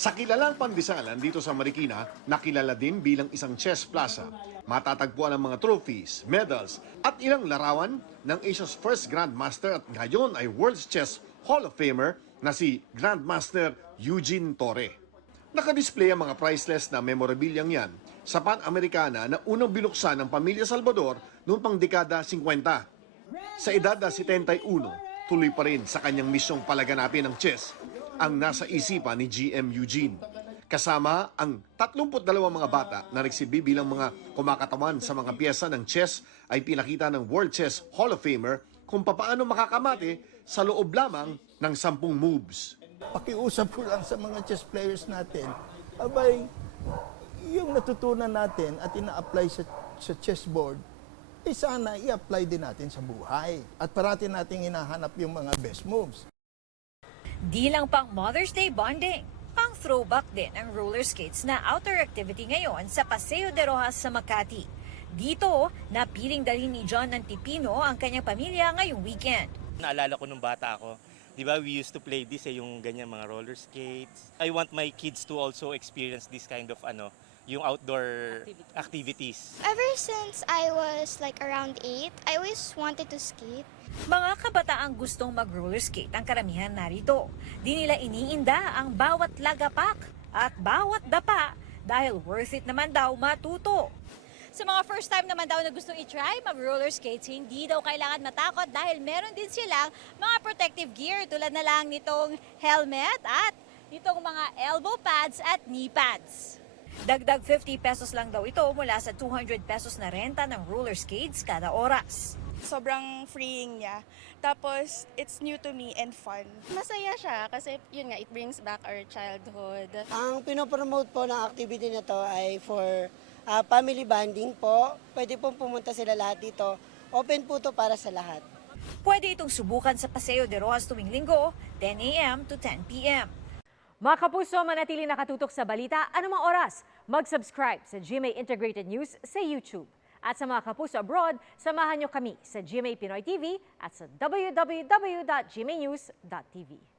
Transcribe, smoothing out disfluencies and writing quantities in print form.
Sa kilalang pandisalan dito sa Marikina, nakilala din bilang isang chess plaza. Matatagpuan ang mga trophies, medals at ilang larawan ng Asia's first Grandmaster at ngayon ay World's Chess Hall of Famer na si Grandmaster Eugene Torre. Nakadisplay ang mga priceless na memorabiliang yan sa Pan-Americana na unang binuksan ng pamilya Salvador noong pang dekada 50. Sa edad na 71, tuloy pa rin sa kanyang misyong palaganapin ng chess ang nasa isipan ni GM Eugene. Kasama ang 32 mga bata na nagsilbi bilang mga kumakatawan sa mga piyesa ng chess ay pinakita ng World Chess Hall of Famer kung papaano makakamate sa loob lamang ng 10 moves. Pakiusap ko lang sa mga chess players natin, abay, yung natutunan natin at ina-apply sa chessboard, sana i-apply din natin sa buhay. At parati nating hinahanap yung mga best moves. Di lang pang Mother's Day bonding, pang throwback din ang roller skates na outdoor activity ngayon sa Paseo de Rojas sa Makati. Dito, napiling dalhin ni John Antipino ang kanyang pamilya ngayong weekend. Naalala ko nung bata ako, di ba we used to play this yung ganyan mga roller skates. I want my kids to also experience this kind of yung outdoor activities. Ever since I was like around 8, I always wanted to skate. Mga kabataang gustong mag-roller skate ang karamihan narito. Di nila iniinda ang bawat lagapak at bawat dapa dahil worth it naman daw matuto. Sa mga first time naman daw na gustong i-try mag-roller skates, hindi daw kailangan matakot dahil meron din silang mga protective gear tulad na lang nitong helmet at nitong mga elbow pads at knee pads. Dagdag 50 pesos lang daw ito mula sa 200 pesos na renta ng roller skates kada oras. Sobrang freeing niya. Tapos, it's new to me and fun. Masaya siya kasi yun nga, it brings back our childhood. Ang pinopromote po ng activity na to ay for family bonding po. Pwede pong pumunta sila lahat dito. Open po to para sa lahat. Pwede itong subukan sa Paseo de Rojas tuwing linggo, 10 a.m. to 10 p.m. Mga kapuso, manatili nakatutok sa balita anumang oras. Mag-subscribe sa GMA Integrated News sa YouTube. At sa mga kapuso abroad, samahan nyo kami sa GMA Pinoy TV at sa www.gmanews.tv.